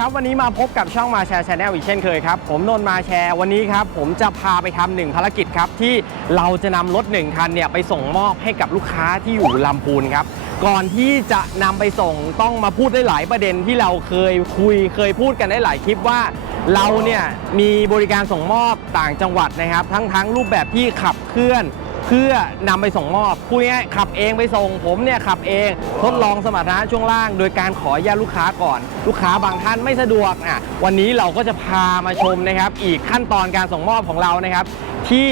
ครับ วันนี้มาพบกับช่องมาแชร์ชาแนลอีกเช่นเคยครับ ผมนนท์มาแชร์วันนี้ครับ ผมจะพาไปทำหนึ่งภารกิจครับ ที่เราจะนำรถหนึ่งคันเนี่ยไปส่งมอบให้กับลูกค้าที่อยู่ลำพูนครับ ก่อนที่จะนำไปส่งต้องมาพูดได้หลายประเด็นที่เราเคยคุยเคยพูดกันได้หลายคลิปว่า เราเนี่ยมีบริการส่งมอบต่างจังหวัดนะครับ ทั้งทั้งรูปแบบที่ขับเคลื่อน เพื่อนำไปส่งมอบพูดง่ายขับเองไปส่ง ผมเนี่ยขับเองทดลองสมรรถนะช่วงล่าง โดยการขออนุญาตลูกค้าก่อน ลูกค้าบางท่านไม่สะดวกอะวันนี้เราก็จะพามาชมนะครับ อีกขั้นตอนการส่งมอบของเรานะครับ ที่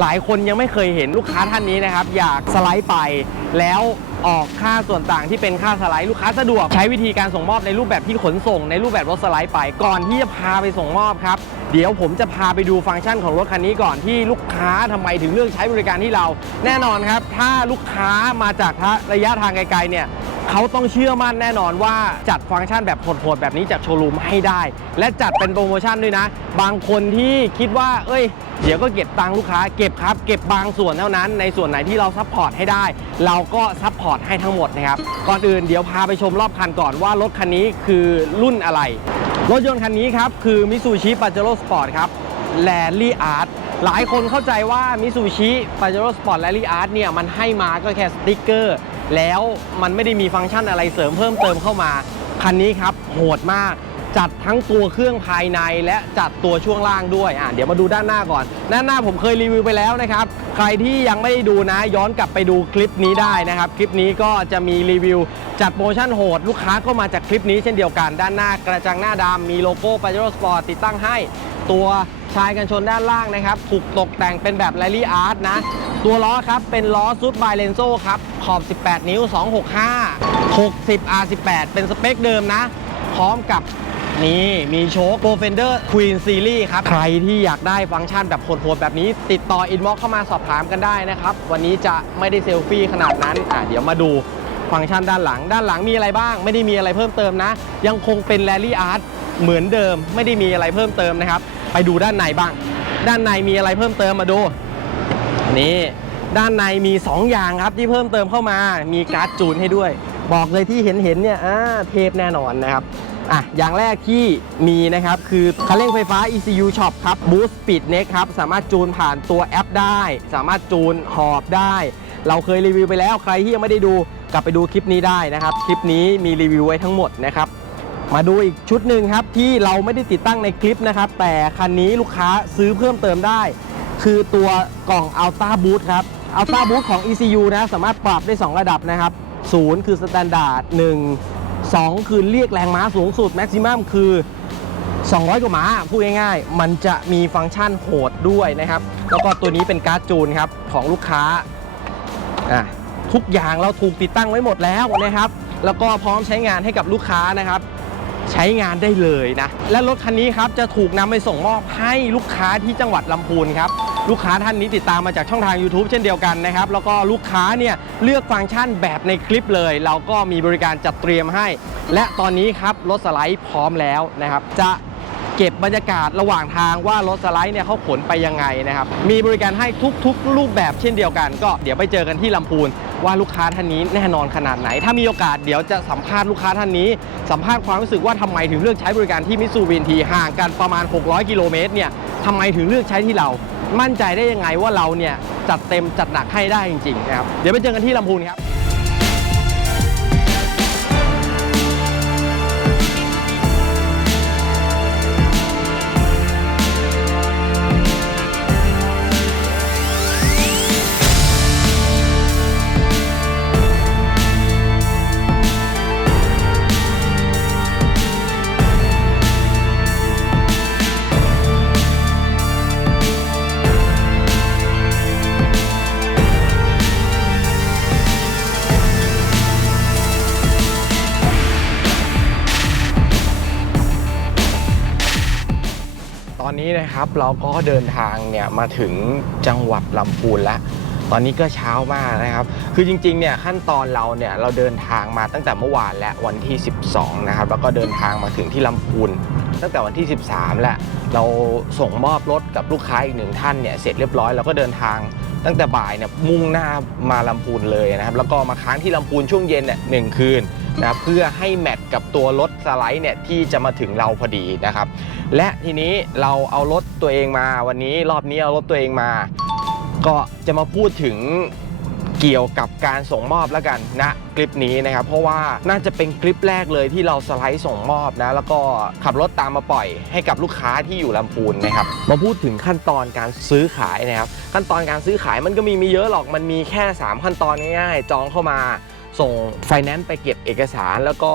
หลายคนยังไม่เคยเห็นลูกค้าท่านนี้นะครับ อยากสไลด์ไปแล้ว ออกค่าส่วนต่างที่เป็นค่าสไลด์ลูกค้าสะดวก ใช้วิธีการส่งมอบในรูปแบบที่ขนส่ง ในรูปแบบรถสไลด์ไปก่อนที่จะพาไปส่งมอบครับเดี๋ยวผมจะพาไปดูฟังก์ชันของรถคันนี้ก่อนที่ลูกค้าทำไมถึงเลือกใช้บริการที่เรา แน่นอนครับ ถ้าลูกค้ามาจากระยะทางไกลๆเนี่ยเขาต้องเชื่อมั่นแน่นอนว่าจัดฟังก์ชันแบบโหดๆแบบนี้จากโชว์รูมให้ได้ และจัดเป็นโปรโมชั่นด้วยนะ บางคนที่คิดว่า เอ้ย เดี๋ยวก็เก็บตังค์ลูกค้าเก็บครับ เก็บบางส่วนเท่านั้นในส่วนไหนที่เราซัพพอร์ตให้ได้ เราก็ซัพพอร์ตให้ทั้งหมดนะครับ ก่อนอื่นเดี๋ยวพาไปชมรอบคันก่อนว่ารถคันนี้คือรุ่นอะไร รถยนต์คันนี้ครับ คือ Mitsubishi Pajero Sport ครับ Rally Art หลายคนเข้าใจว่า Mitsubishi Pajero Sport Rally Art เนี่ยมันให้มาก็แค่สติ๊กเกอร์ แล้วมันไม่ได้มีฟังก์ชันอะไรเสริมเพิ่มเติมเข้ามา คันนี้ครับโหดมาก จัดทั้งตัวเครื่องภายในและจัดตัวช่วงล่างด้วยอะเดี๋ยวมาดูด้านหน้าก่อน ด้านหน้าผมเคยรีวิวไปแล้วนะครับ ใครที่ยังไม่ได้ดูนะย้อนกลับไปดูคลิปนี้ได้นะครับ คลิปนี้ก็จะมีรีวิว จัดโปรโมชั่นโหด ลูกค้าก็มาจากคลิปนี้เช่นเดียวกัน ด้านหน้ากระจังหน้าดำมีโลโก้ Pajero Sport ติดตั้งให้ตัวชายกันชนด้านล่างนะครับ ถูกตกแต่งเป็นแบบ Rally Art นะ ตัวล้อครับ เป็นล้อซุดบายเลนโซครับ ขอบ 18 นิ้ว 265 60 R18 เป็นสเปคเดิมนะ พร้อมกับ นี่มีโชคโปรเฟนเดอร์ควีนซีรีส์ครับ ใครที่อยากได้ฟังก์ชันแบบโหดๆแบบนี้ ติดต่ออินบ็อกเข้ามาสอบถามกันได้นะครับ วันนี้จะไม่ได้เซลฟี่ขนาดนั้นอะเดี๋ยวมาดูฟังก์ชันด้านหลัง ด้านหลังมีอะไรบ้าง ไม่ได้มีอะไรเพิ่มเติมนะ ยังคงเป็นแรลลี่อาร์ตเหมือนเดิม ไม่ได้มีอะไรเพิ่มเติมนะครับ ไปดูด้านในบ้าง ด้านในมีอะไรเพิ่มเติมมาดูนี่ด้านในมี 2 อย่างครับที่เพิ่มเติมเข้ามา มีการ์ดจูนให้ด้วย บอกเลยที่เห็นเห็นเนี่ยอ่าเทปแน่นอนนะครับ อะอย่างแรกที่มีนะครับคือคันเร่งไฟฟ้า ECU Shop ครับ Boost Speed Neck ครับ สามารถจูนผ่านตัวแอปได้ สามารถจูนหอบได้ เราเคยรีวิวไปแล้วใครที่ยังไม่ได้ดูกลับไปดูคลิปนี้ได้นะครับ คลิปนี้มีรีวิวไว้ทั้งหมดนะครับมาดูอีกชุดหนึ่งครับ ที่เราไม่ได้ติดตั้งในคลิปนะครับ แต่คันนี้ลูกค้าซื้อเพิ่มเติมได้ คือตัวกล่อง Ultra Boost ครับ Ultra Boost ของ ECU นะ สามารถปรับได้ 2 ระดับนะครับ 0 คือ Standard 1 2 คือเรียกแรงม้าสูงสุดแม็กซิมัมคือ 200 กว่าม้าพูดง่ายๆ มันจะมีฟังก์ชันโหดด้วยนะครับ แล้วก็ตัวนี้เป็นการ์ดจูนครับของลูกค้าอะทุกอย่างเราถูกติดตั้งไว้หมดแล้วนะครับ แล้วก็พร้อมใช้งานให้กับลูกค้านะครับ ใช้งานได้เลยนะ และรถคันนี้ครับจะถูกนำไปส่งมอบให้ลูกค้าที่จังหวัดลำพูนครับลูกค้าท่านนี้ติดตามมาจากช่องทาง YouTube เช่นเดียวกันนะครับ แล้วก็ลูกค้าเนี่ยเลือกฟังก์ชันแบบในคลิปเลย เราก็มีบริการจัดเตรียมให้ และตอนนี้ครับรถสไลด์พร้อมแล้วนะครับ จะ เก็บบรรยากาศระหว่างทางว่ารถสไลด์เนี่ยเขาขนไปยังไงนะครับ มีบริการให้ทุกๆ รูปแบบเช่นเดียวกัน ก็เดี๋ยวไปเจอกันที่ลำพูนว่าลูกค้าท่านนี้แน่นอนขนาดไหน ถ้ามีโอกาสเดี๋ยวจะสัมภาษณ์ลูกค้าท่านนี้ สัมภาษณ์ความรู้สึกว่าทำไมถึงเลือกใช้บริการที่มิสูบินทีห่างกันประมาณ 600 กิโลเมตรเนี่ยทำไมถึงเลือกใช้ที่เรา มั่นใจได้ยังไงว่าเราเนี่ยจัดเต็มจัดหนักให้ได้จริงๆนะครับ เดี๋ยวไปเจอกันที่ลำพูนครับ นะครับ เราก็เดินทางเนี่ยมาถึงจังหวัดลำพูนแล้วตอนนี้ก็เช้ามากนะครับ คือจริงๆ เนี่ยขั้นตอนเราเนี่ยเราเดินทางมาตั้งแต่เมื่อวานและวันที่ 12 นะครับ แล้วก็เดินทางมาถึงที่ลำพูนตั้งแต่วันที่ 13 แหล้วเราส่งมอบรถกับลูกค้าอีกหนึ่งท่านเนี่ยเสร็จเรียบร้อยเราก็เดินทางตั้งแต่บ่ายเนี่ยมุ่งหน้ามาลำพูนเลยนะครับ แล้วก็มาค้างที่ลำพูนช่วงเย็นเนี่ยหนึ่งคืน นะเพื่อให้แมทกับตัวรถสไลด์เนี่ยที่จะมาถึงเราพอดีนะครับ และทีนี้เราเอารถตัวเองมาวันนี้รอบนี้เอารถตัวเองมา ก็จะมาพูดถึงเกี่ยวกับการส่งมอบแล้วกันนะคลิปนี้นะครับ เพราะว่าน่าจะเป็นคลิปแรกเลยที่เราสไลด์ส่งมอบนะ แล้วก็ขับรถตามมาปล่อยให้กับลูกค้าที่อยู่ลำพูนนะครับ มาพูดถึงขั้นตอนการซื้อขายนะครับ ขั้นตอนการซื้อขายมันก็มีไม่เยอะหรอกมันมีแค่ 3 ขั้นตอนง่ายๆ จองเข้ามา ส่งไฟแนนซ์ไปเก็บเอกสาร แล้วก็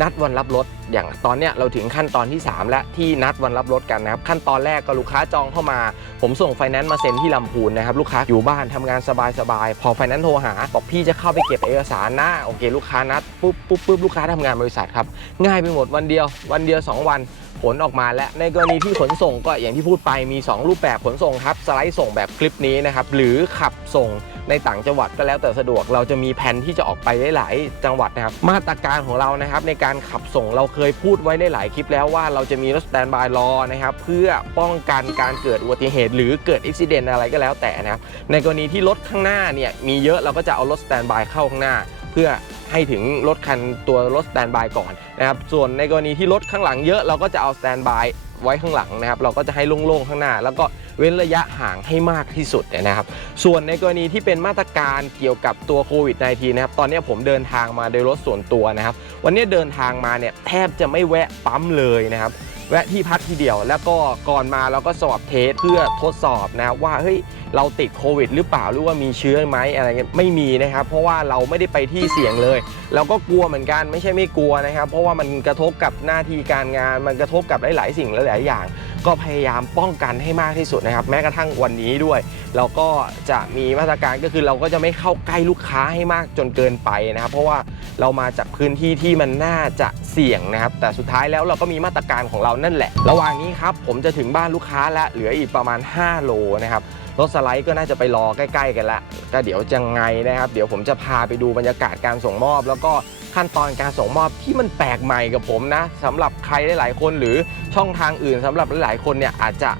นัดวันรับรถ อย่างตอนเนี้ยเราถึงขั้นตอนที่ 3 และที่นัดวันรับรถกันนะครับ ขั้นตอนแรกก็ลูกค้าจองเข้ามา ผมส่งไฟแนนซ์มาเซ็นที่ลำพูนนะครับ ลูกค้าอยู่บ้านทำงานสบายๆ พอไฟแนนซ์โทรหา บอกพี่จะเข้าไปเก็บเอกสารนะโอเค ลูกค้านัดปุ๊บปุ๊บปุ๊บลูกค้าทำงานบริษัทครับง่ายไปหมดวันเดียว วันเดียว 2 วันผลออกมาและในกรณีที่ขนส่งก็อย่างที่พูดไปมี 2 รูปแบบขนส่งครับ สไลด์ส่งแบบคลิปนี้นะครับ หรือขับส่ง ในต่างจังหวัดก็แล้วแต่สะดวก เราจะมีแผนที่จะออกไปได้หลายจังหวัดนะครับ มาตรการของเรานะครับในการขับส่งเราเคยพูดไว้ได้หลายคลิปแล้วว่าเราจะมีรถสแตนบายรอนะครับเพื่อป้องกันการเกิดอุบัติเหตุ หรือเกิดอุบิเหตุอะไรก็แล้วแต่นะครับในกรณีที่รถข้างหน้าเนี่ยมีเยอะเราก็จะเอารถสแตนบายเข้าข้างหน้า เพื่อให้ถึงรถคันตัวรถสแตนบายก่อนนะครับส่วนในกรณีที่รถข้างหลังเยอะเราก็จะเอาสแตนบาย ไว้ข้างหลังนะครับ เราก็จะให้โล่งๆข้างหน้า แล้วก็เว้นระยะห่างให้มากที่สุดนะครับ ส่วนในกรณีที่เป็นมาตรการเกี่ยวกับตัวโควิด -19 นะครับ ตอนนี้ผมเดินทางมาโดยรถส่วนตัวนะครับ วันนี้เดินทางมาเนี่ยแทบจะไม่แวะปั๊มเลยนะครับ แวะที่พักทีเดียว แล้วก็ก่อนมาเราก็สอบเทสเพื่อทดสอบนะว่าเฮ้ยเราติดโควิด หรือเปล่าหรือว่ามีเชื้อไหมอะไรเงี้ยไม่มีนะครับ เพราะว่าเราไม่ได้ไปที่เสี่ยงเลย เราก็กลัวเหมือนกันไม่ใช่ไม่กลัวนะครับ เพราะว่ามันกระทบกับหน้าที่การงานมันกระทบกับหลาย ๆ สิ่งหลาย ๆ อย่าง ก็พยายามป้องกันให้มากที่สุดนะครับ แม้กระทั่งวันนี้ด้วย เราก็จะมีมาตรการก็คือเราก็จะไม่เข้าใกล้ลูกค้าให้มากจนเกินไปนะครับ เพราะว่าเรามาจากพื้นที่ที่มันน่าจะเสี่ยงนะครับ แต่สุดท้ายแล้วเราก็มีมาตรการของเรานั่นแหละ ระหว่างนี้ครับผมจะถึงบ้านลูกค้าแล้วเหลืออีกประมาณ 5 โลนะครับรถสไลด์ก็น่าจะไปรอใกล้ ๆ กันละก็เดี๋ยวจะไงนะครับ เดี๋ยวผมจะพาไปดูบรรยากาศการส่งมอบ แล้วก็ ขั้นตอนการส่งมอบที่มันแปลกใหม่กับผมนะสำหรับใครหลายๆ คนหรือช่องทางอื่นสำหรับหลายๆ คนเนี่ยอาจจะ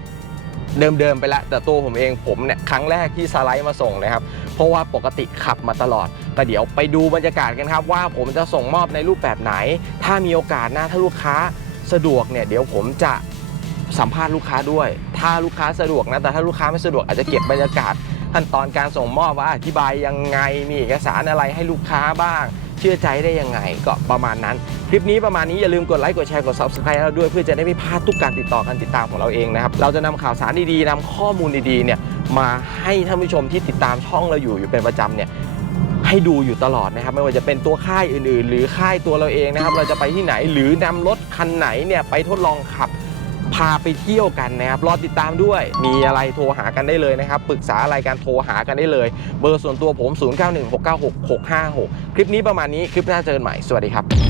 เดิมๆไปแล้วแต่ตัวผมเองผมเนี่ยครั้งแรกที่สไลด์มาส่งนะครับ เพราะว่าปกติขับมาตลอด แต่เดี๋ยวไปดูบรรยากาศกันครับ ว่าผมจะส่งมอบในรูปแบบไหน ถ้ามีโอกาสนะถ้าลูกค้าสะดวกเนี่ยเดี๋ยวผมจะสัมภาษณ์ลูกค้าด้วย ถ้าลูกค้าสะดวกนะแต่ถ้าลูกค้าไม่สะดวกอาจจะเก็บบรรยากาศขั้นตอนการส่งมอบว่าอธิบายยังไงมีเอกสารอะไรให้ลูกค้าบ้าง เชื่อใจได้ยังไงก็ประมาณนั้น คลิปนี้ประมาณนี้อย่าลืมกดไลค์กดแชร์กด subscribe เราด้วยเพื่อจะได้ไม่พลาดทุกการติดต่อการติดตามของเราเองนะครับเราจะนำข่าวสารดีๆนำข้อมูลดีๆเนี่ยมาให้ท่านผู้ชมที่ติดตามช่องเราอยู่อยู่เป็นประจำเนี่ยให้ดูอยู่ตลอดนะครับ ไม่ว่าจะเป็นตัวค่ายอื่นๆ หรือค่ายตัวเราเองนะครับ เราจะไปที่ไหนหรือนำรถคันไหนเนี่ยไปทดลองขับ พาไปเที่ยวกันนะครับ รอติดตามด้วย มีอะไรโทรหากันได้เลยนะครับ ปรึกษาอะไรการโทรหากันได้เลย เบอร์ส่วนตัวผม 0916966556 คลิปนี้ประมาณนี้ คลิปหน้าเจอกันใหม่ สวัสดีครับ